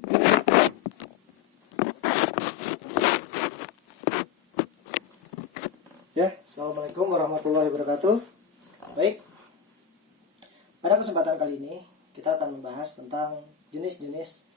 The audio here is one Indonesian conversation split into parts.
Ya, assalamualaikum warahmatullahi wabarakatuh. Baik, pada kesempatan kali ini kita akan membahas tentang jenis-jenis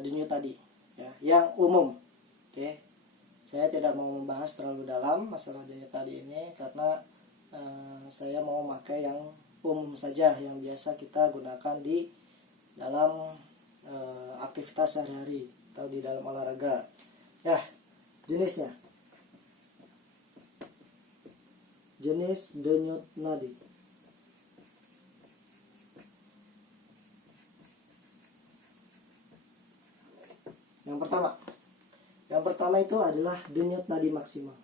denyut tadi, ya, yang umum. Oke, saya tidak mau membahas terlalu dalam masalah denyut tadi ini karena saya mau pakai yang umum saja, yang biasa kita gunakan di dalam aktivitas sehari-hari atau di dalam olahraga. Ya, jenisnya. Jenis denyut nadi. Yang pertama itu adalah denyut nadi maksimal.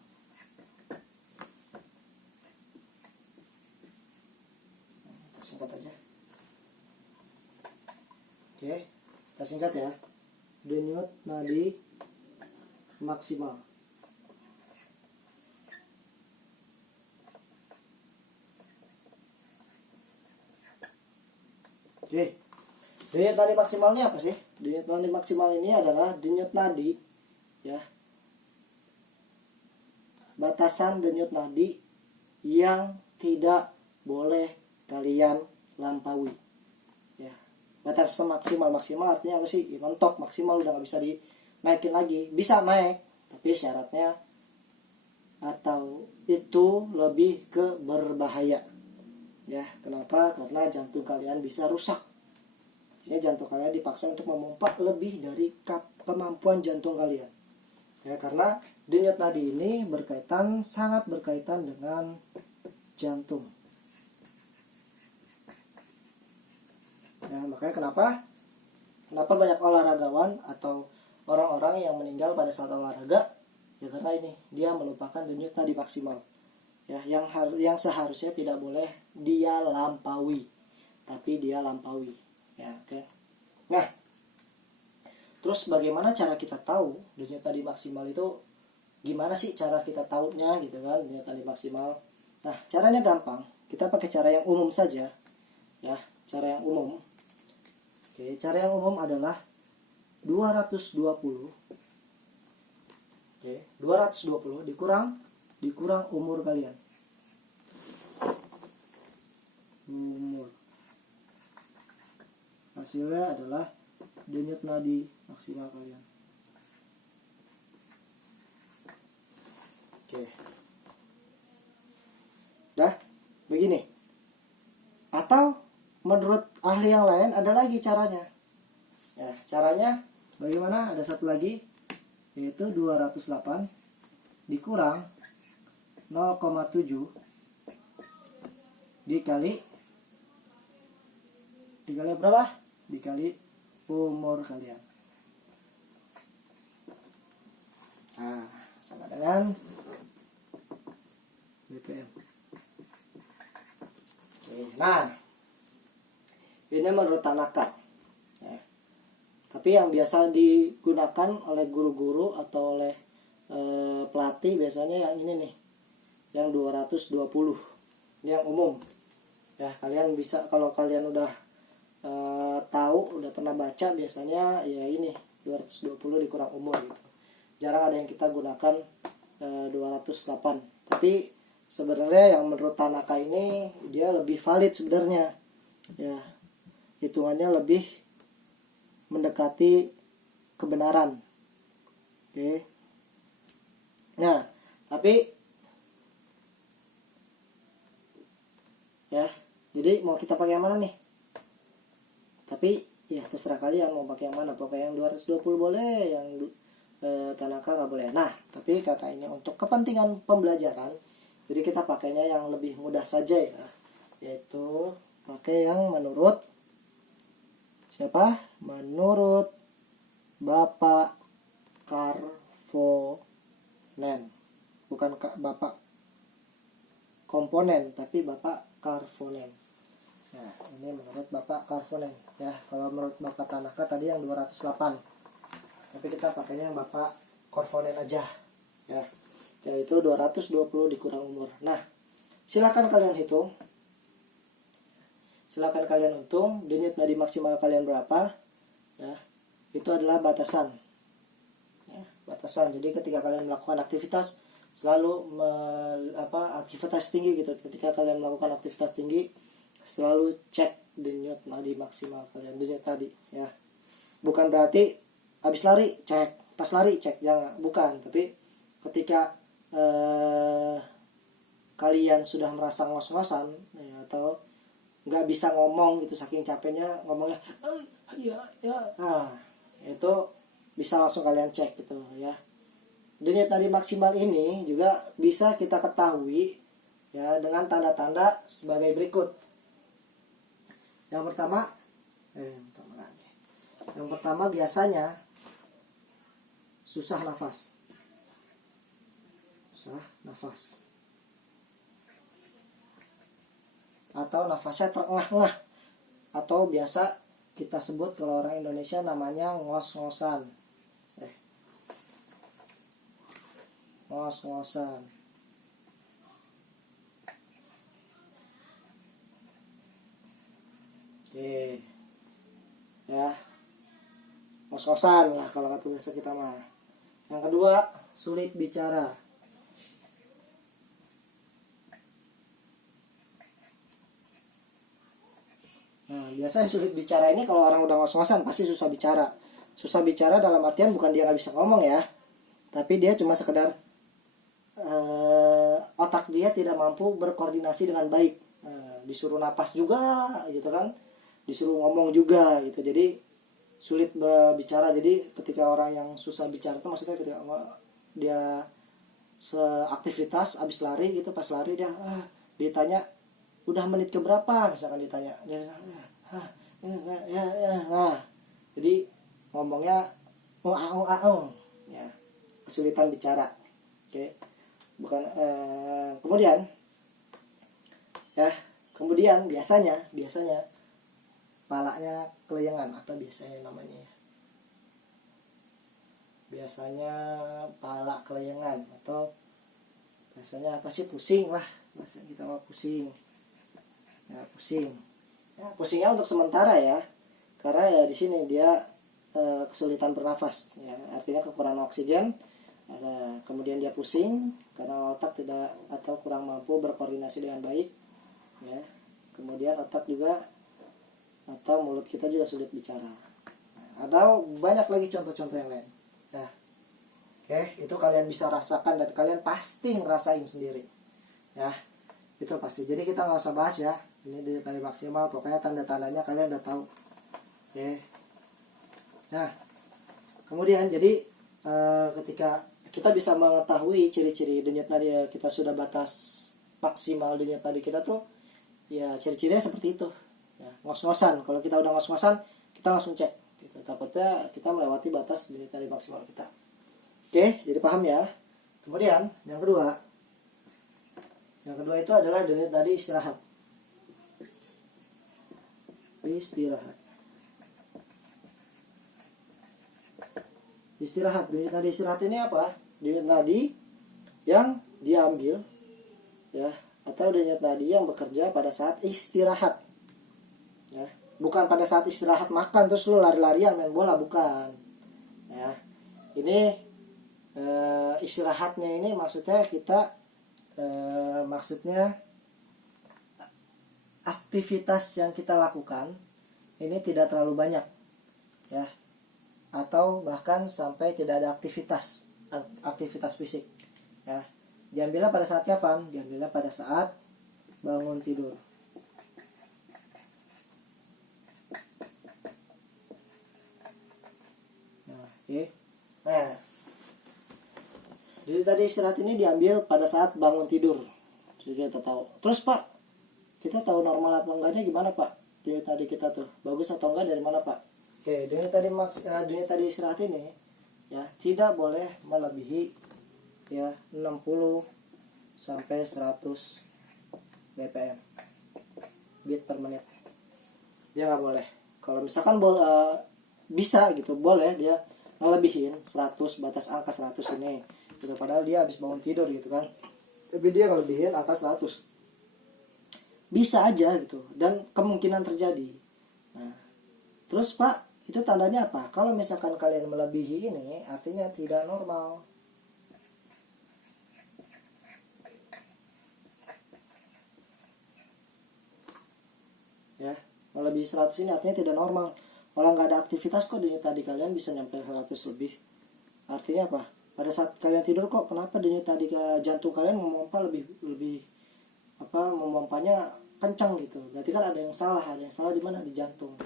Singkat aja. Oke, kita singkat ya. Denyut nadi maksimal. Oke, denyut nadi maksimal ini apa sih? Denyut nadi maksimal ini adalah denyut nadi, ya, batasan denyut nadi yang tidak boleh kalian lampaui. Ya, batasan maksimal artinya apa sih? Ya, mentok maksimal, udah nggak bisa dinaikin lagi. Bisa naik, tapi syaratnya atau itu lebih ke berbahaya. Ya, kenapa? Karena jantung kalian bisa rusak. Jadi jantung kalian dipaksa untuk memompa lebih dari kemampuan jantung kalian. Ya, karena denyut nadi ini sangat berkaitan dengan jantung. Ya, makanya kenapa banyak olahragawan atau orang-orang yang meninggal pada saat olahraga? Ya karena ini, dia melupakan denyut nadi maksimal. Ya, yang seharusnya tidak boleh dia lampaui, tapi dia lampaui. Ya, oke. Nah, terus bagaimana cara kita tahu denyut nadi maksimal itu? Gimana sih cara kita tahunya gitu kan, denyut nadi maksimal? Nah, caranya gampang. Kita pakai cara yang umum saja. Ya, cara yang umum. Oke, cara yang umum adalah 220. Oke, 220 dikurang umur kalian. Umur. Hasilnya adalah denyut nadi maksimal kalian. Oke. Nah, begini. Atau menurut ahli yang lain ada lagi caranya. Ya, caranya bagaimana? Ada satu lagi, yaitu 208 dikurang 0,7 dikali berapa? Dikali umur kalian. Nah, sama dengan BPM. Oke, nah, ini menurut Tanaka. Ya. Tapi yang biasa digunakan oleh guru-guru atau oleh pelatih biasanya yang ini nih, yang 220. Ini yang umum. Ya, kalian bisa, kalau kalian udah tahu, udah pernah baca, biasanya ya ini 220 dikurang umur gitu. Jarang ada yang kita gunakan 208. Tapi sebenarnya yang menurut Tanaka ini dia lebih valid sebenarnya. Ya, hitungannya lebih mendekati kebenaran. Oke. Nah, tapi ya, jadi mau kita pakai yang mana nih? Tapi ya terserah kalian mau pakai yang mana. Pakai yang 220 boleh, yang Tanaka nggak boleh. Nah, tapi karena ini untuk kepentingan pembelajaran, jadi kita pakainya yang lebih mudah saja ya, yaitu pakai yang menurut siapa? Menurut Bapak Karvonen. Bukan Bapak komponen, tapi Bapak Karvonen. Nah, ini menurut Bapak Karvonen. Ya, kalau menurut Bapak Tanaka tadi yang 208. Tapi kita pakainya yang Bapak Karvonen aja. Ya, yaitu 220 dikurang umur. Nah, silakan kalian hitung. Silakan kalian hitung denyut nadi maksimal kalian berapa. Ya, itu adalah batasan. Ya, batasan. Jadi ketika kalian melakukan aktivitas selalu aktivitas tinggi gitu. Ketika kalian melakukan aktivitas tinggi selalu cek denyut nadi maksimal kalian, denyut tadi ya. Bukan berarti habis lari cek, pas lari cek, jangan, bukan. Tapi ketika kalian sudah merasa ngos-ngosan ya, atau nggak bisa ngomong gitu saking capeknya ngomongnya nah itu bisa langsung kalian cek gitu ya. Denyut nadi maksimal ini juga bisa kita ketahui ya dengan tanda-tanda sebagai berikut. Yang pertama biasanya susah nafas atau nafasnya terengah-engah, atau biasa kita sebut kalau orang Indonesia namanya ngos-ngosan. Ngos-ngosan. Oke. Ya. Ngos-ngosan lah kalau kata biasa kita mah. Yang kedua, sulit bicara. Nah, biasanya sulit bicara ini kalau orang udah ngos-ngosan pasti susah bicara. Susah bicara dalam artian bukan dia nggak bisa ngomong ya, tapi dia cuma sekedar otak dia tidak mampu berkoordinasi dengan baik. Disuruh napas juga gitu kan, disuruh ngomong juga gitu. Jadi sulit berbicara. Jadi ketika orang yang susah bicara itu maksudnya ketika dia seaktivitas abis lari gitu, pas lari dia ditanya udah menit keberapa, misalkan ditanya dia nah jadi ngomongnya ya, kesulitan bicara. Oke. Bukan kemudian biasanya palanya kelayangan, apa biasanya namanya ya? Biasanya pala kelayangan, atau biasanya apa sih, pusing lah bahasa kita mah, pusing. Ya, pusing. Ya, pusingnya untuk sementara ya, karena ya di sini dia kesulitan bernafas. Ya, artinya kekurangan oksigen. Kemudian dia pusing karena otak tidak atau kurang mampu berkoordinasi dengan baik. Ya, kemudian otak juga atau mulut kita juga sulit bicara. Ada banyak lagi contoh-contoh yang lain. Ya. Oke, itu kalian bisa rasakan dan kalian pasti ngerasain sendiri. Ya, itu pasti. Jadi kita nggak usah bahas ya. Ini denyut nadi maksimal, pokoknya tanda-tandanya kalian udah tahu. Oke. Nah, kemudian jadi ketika kita bisa mengetahui ciri-ciri denyut nadi kita sudah batas maksimal denyut nadi kita tuh, ya ciri-cirinya seperti itu. Ya, ngos-ngosan. Kalau kita udah ngos-ngosan, kita langsung cek. Gitu. Takutnya kita melewati batas denyut nadi maksimal kita. Oke, jadi paham ya. Kemudian yang kedua itu adalah denyut nadi istirahat. Istirahat. Denyut nadi istirahat ini apa? Denyut nadi yang diambil ya, atau denyut nadi yang bekerja pada saat istirahat. Ya, bukan pada saat istirahat makan terus lu lari-larian main bola, bukan. Ya. Ini istirahatnya ini maksudnya kita aktivitas yang kita lakukan ini tidak terlalu banyak ya, atau bahkan sampai tidak ada aktivitas fisik ya. Diambilnya pada saat kapan? Diambilnya pada saat bangun tidur. Nah, jadi tadi istirahat ini diambil pada saat bangun tidur. Jadi kita tahu. Terus Pak, kita tahu normal apa enggaknya gimana Pak? Denyut nadi kita tuh bagus atau enggak dari mana Pak? Oke, denyut nadi istirahat ini ya tidak boleh melebihi ya 60 sampai 100 BPM, beat per menit. Dia nggak boleh. Kalau misalkan bisa gitu, boleh dia ngelebihin 100, batas angka 100 ini gitu, padahal dia habis bangun tidur gitu kan, tapi dia ngelebihin angka 100. Bisa aja gitu, dan kemungkinan terjadi. Nah, terus Pak, itu tandanya apa? Kalau misalkan kalian melebihi ini, artinya tidak normal. Ya, melebihi 100 ini artinya tidak normal. Kalau nggak ada aktivitas kok denyut nadi kalian bisa nyampe 100 lebih. Artinya apa? Pada saat kalian tidur kok kenapa denyut nadi jantung kalian memompa lebih memompanya kencang gitu. Berarti kan ada yang salah di mana? Di jantung.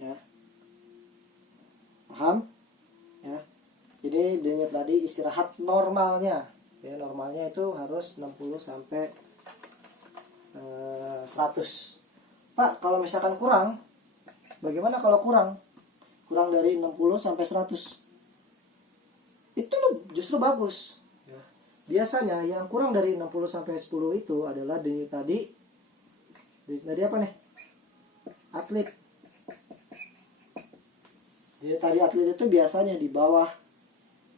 Ya. Paham? Ya. Jadi denyut nadi istirahat normalnya. Ya, normalnya itu harus 60 sampai 100. Pak, kalau misalkan kurang, bagaimana kalau kurang? Kurang dari 60 sampai 100. Itu justru bagus. Ya. Biasanya yang kurang dari 60 sampai 10 itu adalah denyut nadi apa nih? Atlet. Denyut nadi atlet itu biasanya di bawah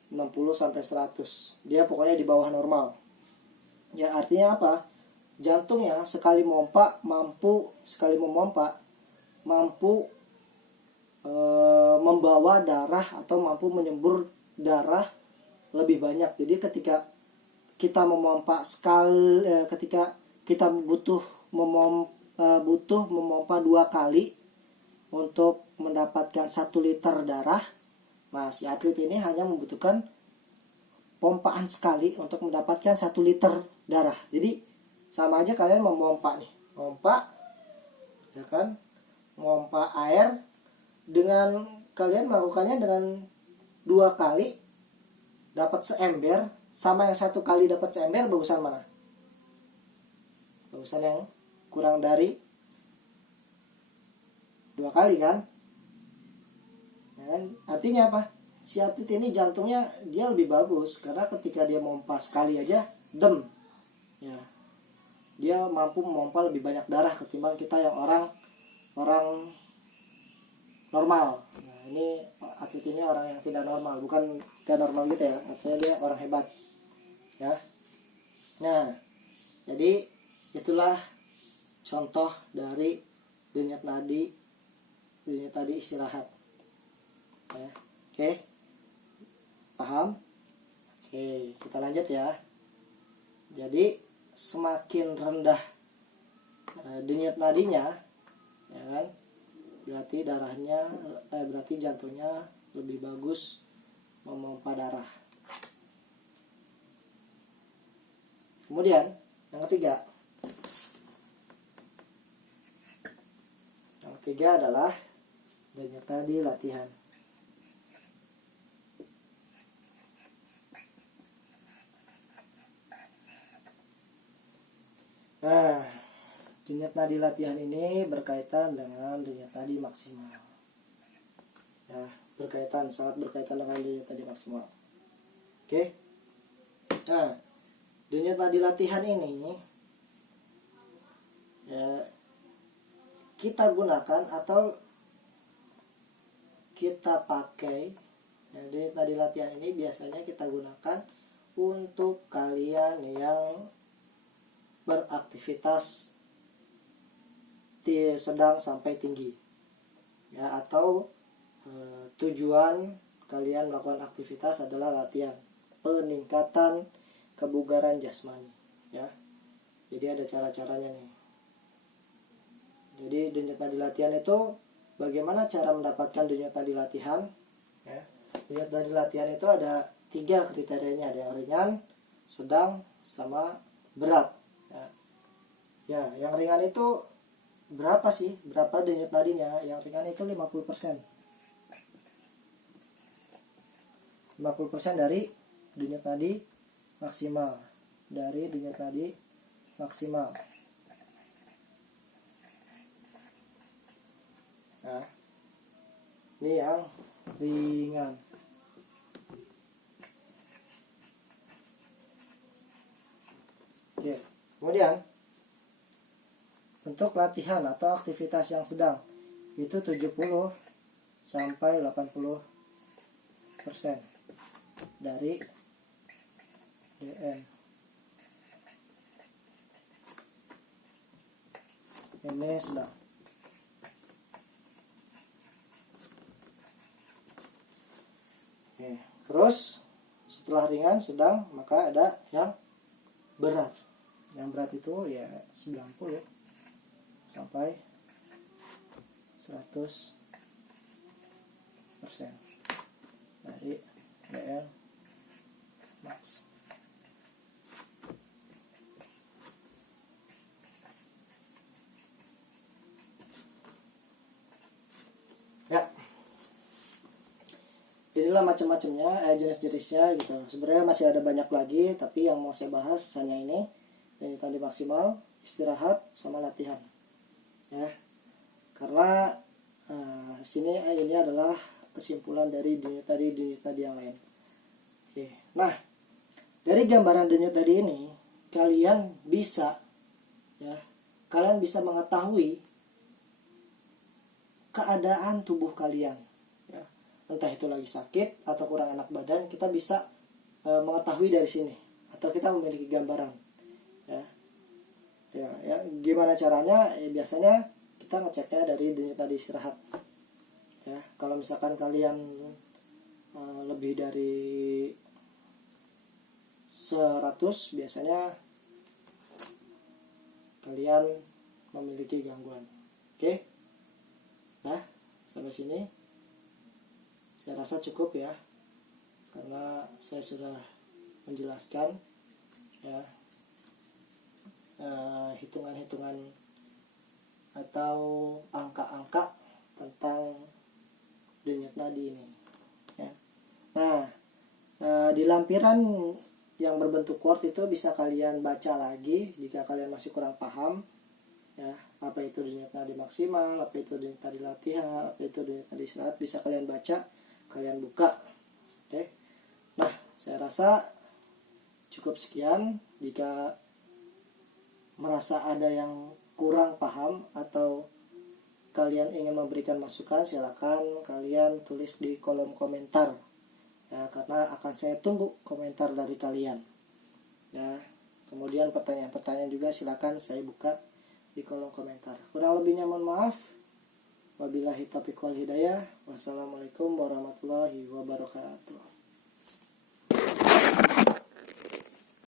60 sampai 100. Dia pokoknya di bawah normal. Ya, artinya apa? Jantungnya sekali memompa mampu membawa darah atau mampu menyembur darah lebih banyak. Jadi ketika kita memompa ketika kita butuh memompa 2 kali untuk mendapatkan 1 liter darah, nah si atlet ini hanya membutuhkan pompaan sekali untuk mendapatkan 1 liter darah. Jadi sama aja kalian memompa nih, ya kan, memompa air dengan kalian melakukannya dengan 2 kali dapat seember, sama yang 1 kali dapat seember, bagusan mana? Bagusan yang kurang dari 2 kali kan? Ya kan? Artinya apa? Si atlet ini jantungnya dia lebih bagus karena ketika dia memompa sekali aja ya, dia mampu memompa lebih banyak darah ketimbang kita yang orang normal. Nah, ini atlet ini orang yang tidak normal, bukan tidak normal gitu ya, artinya dia orang hebat. Ya. Nah, jadi itulah contoh dari denyut nadi istirahat. Ya. Oke. Paham? Oke, kita lanjut ya. Jadi semakin rendah denyut nadinya, ya kan, berarti jantungnya lebih bagus memompa darah. Kemudian yang ketiga adalah denyut nadi latihan. Nah, denyut nadi latihan ini berkaitan dengan denyut nadi maksimal. Ya, sangat berkaitan dengan denyut nadi maksimal. Oke. Nah, denyut nadi latihan ini ya, kita gunakan atau kita pakai, ya, denyut nadi latihan ini biasanya kita gunakan untuk kalian yang beraktivitas sedang sampai tinggi, ya, atau tujuan kalian melakukan aktivitas adalah latihan peningkatan kebugaran jasmani, ya. Jadi ada cara-caranya nih. Jadi denyut nadi latihan itu bagaimana cara mendapatkan denyut nadi latihan, ya. Denyut nadi latihan itu ada 3 kriterianya, ada yang ringan, sedang, sama berat. Ya, yang ringan itu berapa denyut nadinya? Yang ringan itu 50%. 50% dari denyut nadi maksimal. Nah, ini yang ringan. Oke, kemudian untuk latihan atau aktivitas yang sedang itu 70 sampai 80% dari DN. Ini sedang. Oke. Terus setelah ringan, sedang, maka ada yang berat. Yang berat itu ya 90 sampai 100% dari BL max. Ya, inilah macam-macamnya, jenis-jenisnya gitu. Sebenarnya masih ada banyak lagi, tapi yang mau saya bahas hanya ini. Denyut nadi maksimal, istirahat, sama latihan. Ya, karena sini ini adalah kesimpulan dari denyut nadi yang lain. Oke, nah dari gambaran denyut nadi ini kalian bisa mengetahui keadaan tubuh kalian. Ya, entah itu lagi sakit atau kurang enak badan, kita bisa mengetahui dari sini, atau kita memiliki gambaran. Ya, gimana caranya? Biasanya kita ngeceknya dari denyut nadi istirahat. Ya, kalau misalkan kalian lebih dari 100, biasanya kalian memiliki gangguan. Oke. Nah, sampai sini saya rasa cukup ya, karena saya sudah menjelaskan ya hitungan-hitungan atau angka-angka tentang denyut nadi ini. Ya. Nah, di lampiran yang berbentuk chord itu bisa kalian baca lagi jika kalian masih kurang paham. Ya, apa itu denyut nadi maksimal, apa itu denyut nadi latihan, apa itu denyut nadi istirahat, bisa kalian baca, kalian buka. Oke. Nah, saya rasa cukup sekian. Jika merasa ada yang kurang paham atau kalian ingin memberikan masukan, silakan kalian tulis di kolom komentar ya, karena akan saya tunggu komentar dari kalian ya. Kemudian pertanyaan-pertanyaan juga silakan saya buka di kolom komentar. Kurang lebihnya mohon maaf. Wabillahi taufiq wal hidayah. Wassalamualaikum warahmatullahi wabarakatuh.